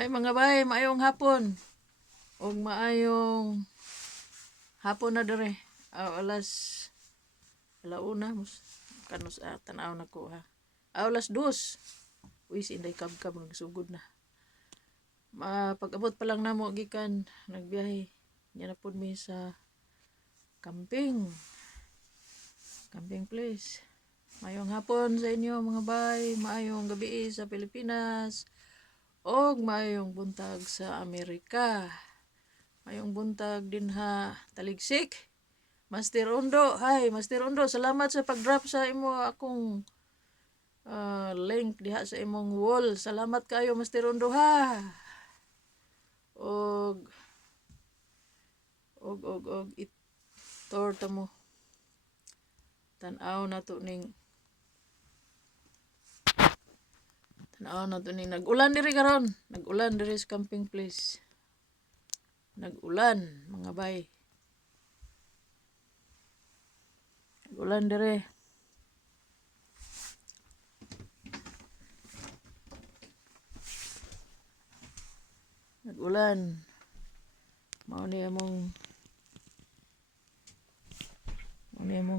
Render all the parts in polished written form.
Ay mga bay, maayong hapon. Og maayong hapon na dire. Alas alauna mus kanus tanaw na ko ha. Alas 2. Uy, sinday kabkab nagsugod na. Pag-abot pa lang namo gikan nagbiyahe. Nya na pud mi sa camping. Camping place. Maayong hapon sa inyo mga bay, maayong gabi sa Pilipinas. Og maayong buntag sa Amerika. Maayong buntag din ha taligsik. Master Ondo, hi Master Ondo, salamat sa pag-drop sa imo akong link diha sa imong wall. Salamat kayo Master Ondo ha. Og itor ta mo. Tanaw na to ning nag-ulan diri karon. Nag-ulan diri sa camping place. Nag-ulan mga bay. Nag-ulan diri. Nag-ulan. Mao ni among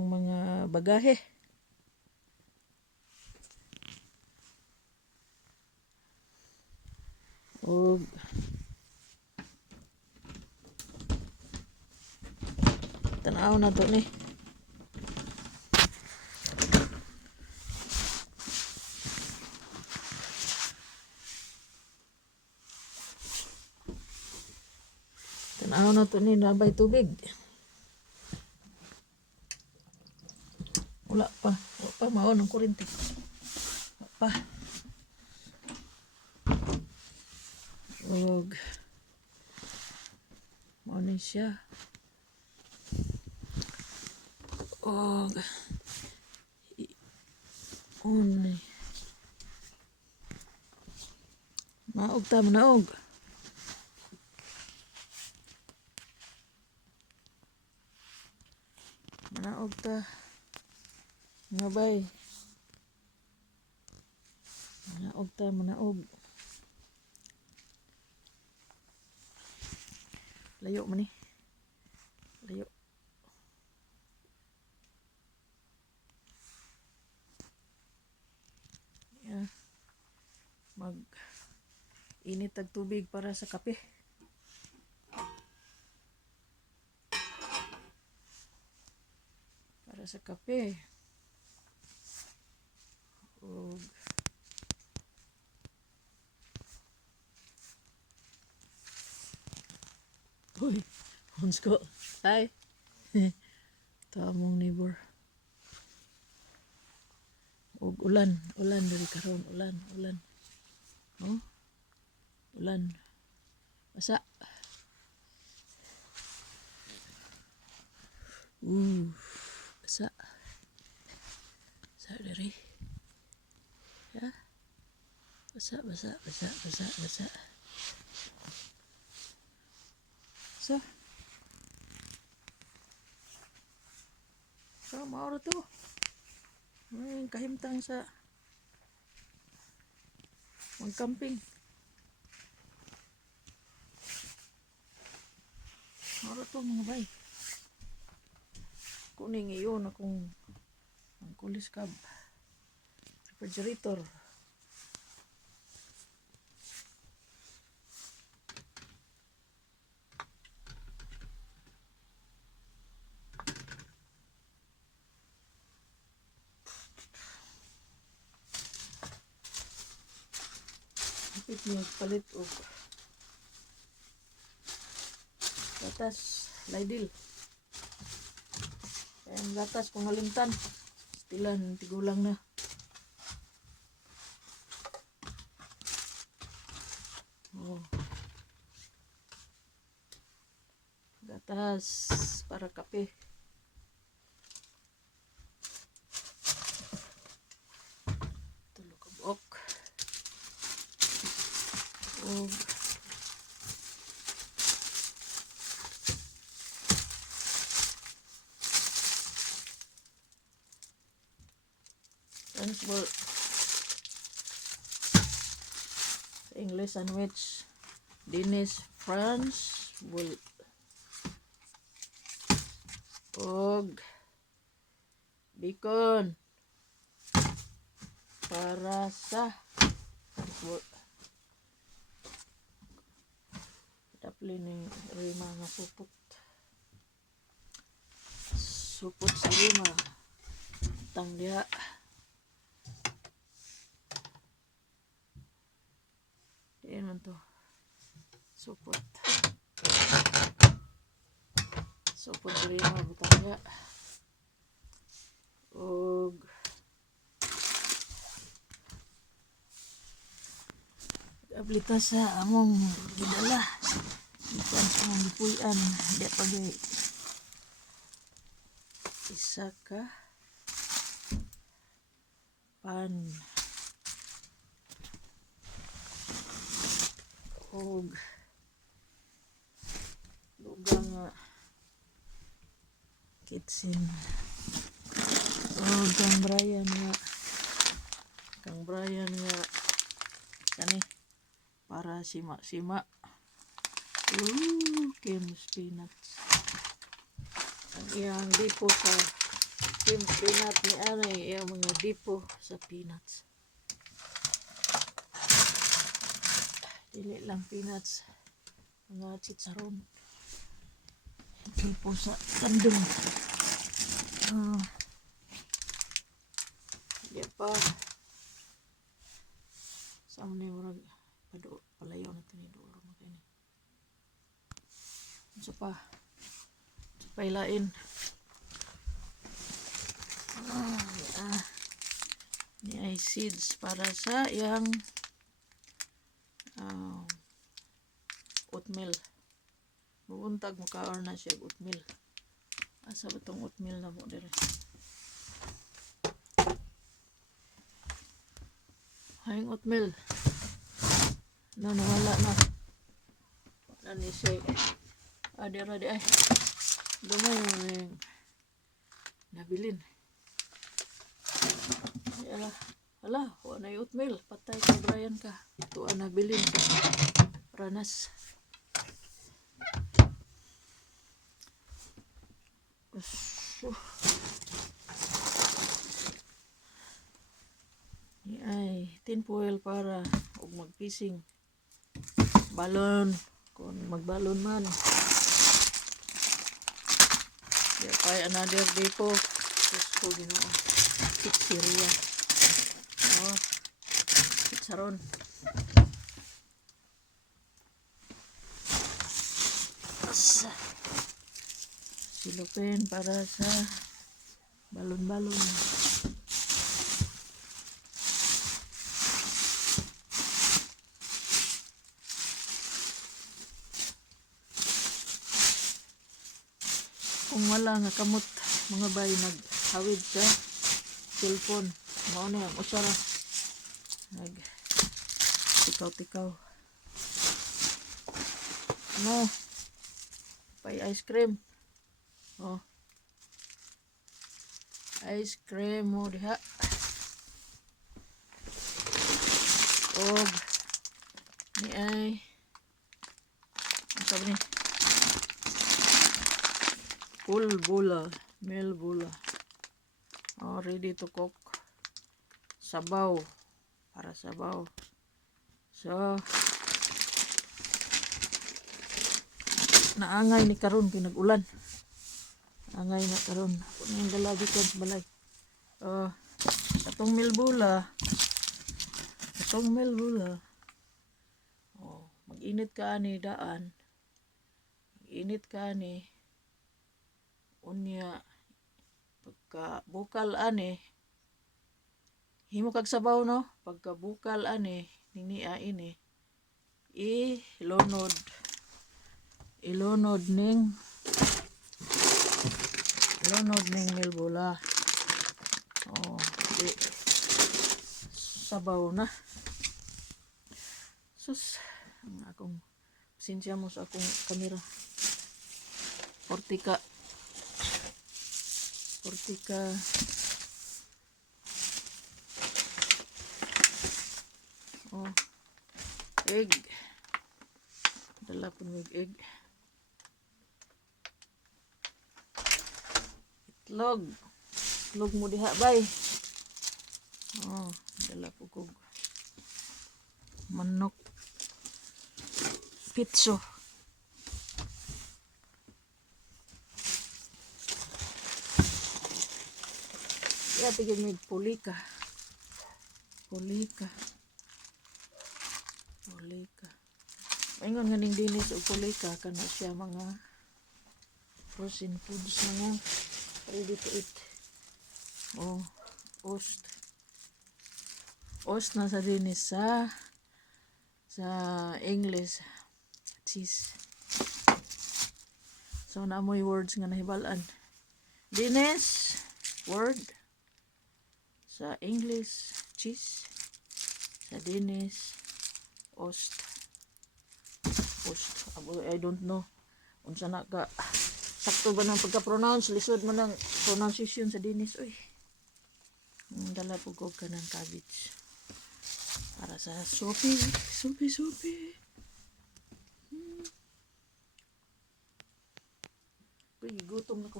mga bagahe. Og tanaw na to ni. Tanaw na to ni nabay tubig. Wala pa mao ng kuryente. Wala pa. Og mao ni siya. Og unay naog ta manaog. Manaog ta mga bay. Manaog ta manaog. Layo man ni. Layo. Yeah. Mag init ang tubig para sa kape. Para sa kape. Og uy, honsko. Hi. Tamong neighbor. Og ulan diri karon, ulan. Oh? Ulan. Basa. Basa. Basa diri. Ya. Basa. So mauro to. Kahimtang sa mag-camping. Mauro to mga bay. Kuning iyon akong ang kulis kab refrigerator. Kapit niya palit o gatas laydil. Ang gatas kung halimtan stilan tigulang na. Gatas para kape. Tulo ka buok. Sa English sandwich. Dinis France og bacon para sa dapli ni Rima nga supot sa Rima tang diha diyan man to supot sa Rima butang diha og ablita sa among gidala ikan sa among gipuy-an di pagay isa ka pan og lugang nga kitchen og kang Brian nga kani para sima Kim's peanuts ang iyang dipo sa Kim's peanut ni anay iyang mga dipo sa peanuts dili lang peanuts mga chicharon dipo sa tandong di pa sa ni murag palayaw na tinido sa pailain ni ay seeds para sa yang oatmeal buuntag makaon na siya oatmeal asa ba tong oatmeal na mo dire hayang oatmeal nawala na ni siya adira di ay dumay yung nabilin ala wala na yung oatmeal patay ka Brian ka tuwa nabilin ka ranas ay tinfoil para og magpising balon kung magbalon man di pa another day po gusto ginoo pizzeria pizzaron silupin para sa balon-balon kung wala nga kamot mga bay naghawid sa cellphone mao na ang usara nag tikaw pay ice cream ice cream mo diha og ni ay sabi ni mel bula ready to cook sabaw para sabaw so naangay ni karon pinag-ulan angay na karon kung yung dalabi ka sa balay atong melbula mag-init ka ani daan mag-init ka ani unya pagka bukal ani himo kag sabaw no pagka bukal ani ninia ini ilunod ning melbula di sabaw na sus ang akong sinsya mo sa akong kamera portika egg dala po ng egg. Itlog. Itlog mo diha, bay. Oh, dala po kog manok. Pitso. Ya, tigil may pulika. Pulika. Maingon nga ning dinis o pulika kana siya mga frozen foods mga ready to eat. Oh, oast. Oast na sa dinis sa English cheese. So na mo'y words nga nahibalan. Dinis word sa English cheese, sa dinis oast. I don't know unsa na ka sakto ba ng pagka-pronounce, lisod man ang pronunciation sa dinis. Uy, dala po ko ka ng cabbage para sa sopi. Uy, gutom na ko.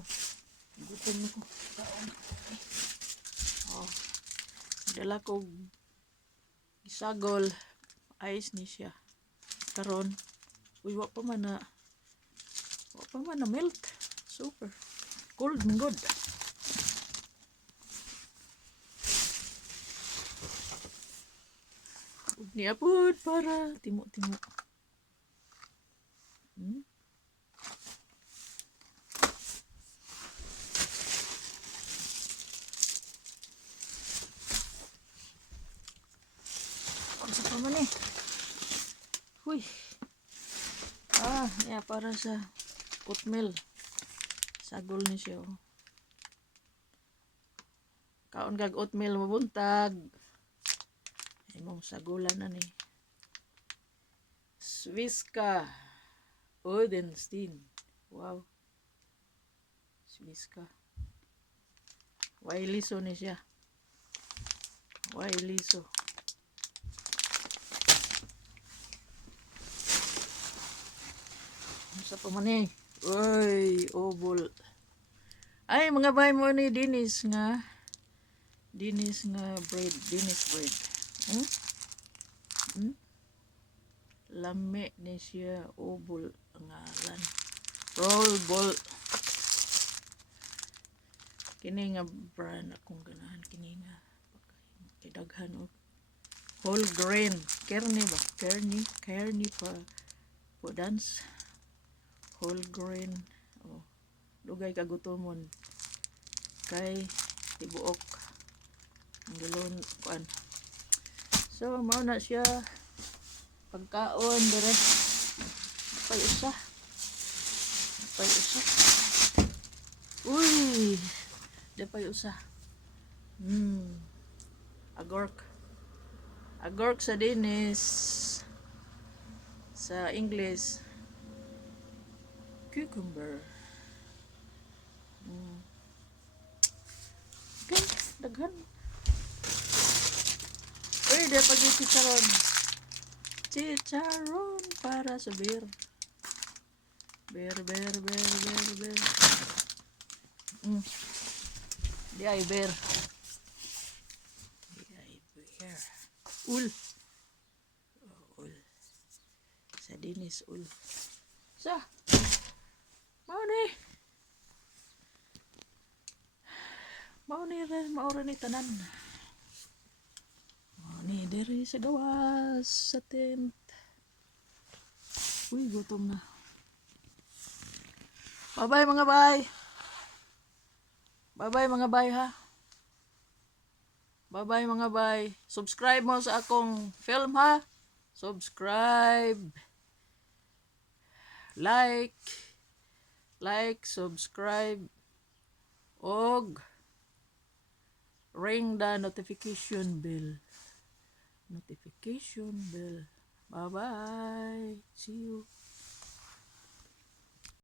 Kaon. Oh, dala ko isagol ice ni siya karon. Uy, wa pa man na melt. Super cold and good. Niya po para timo-timo. Sa pa man eh. Huy. Niya para sa oatmeal. Sagol ni siya. Oh. Kaon kag oatmeal mabuntag. Imong sagulan na ni. Swiska Odenstein. Wow. Swiska. Way liso ni siya. Way liso. Sa pa man eh. Uy, obol. Ay, mga bay mo ni dinis nga bread. Lame ni siya obol ang ngalan. Roll ball. Kini nga brand akong ganahan kini nga kidaghan og whole grain. Kerni pa po dance. Whole grain. Oh, dugay kagutomon kay tibuok ang gulon kuan. So mao na siya pagkaon dire. Pay usa. Uy, dapay usa. Agork sa dinis. Sa English cucumber. Okay, daghan. Uy, di pa yung chicharon. Chicharon para sa beer. Beer. Di ay beer. Ul. Sa dinis ul. Sa. Mauni ni tanan. Mauni diri sa gawas sa tent. Uy, gutom na. Bye-bye mga bay. Bye-bye mga bay ha. Bye-bye mga bay. Subscribe mo sa akong film ha. Subscribe. Like, subscribe. Og ring the notification bell. Bye-bye. See you.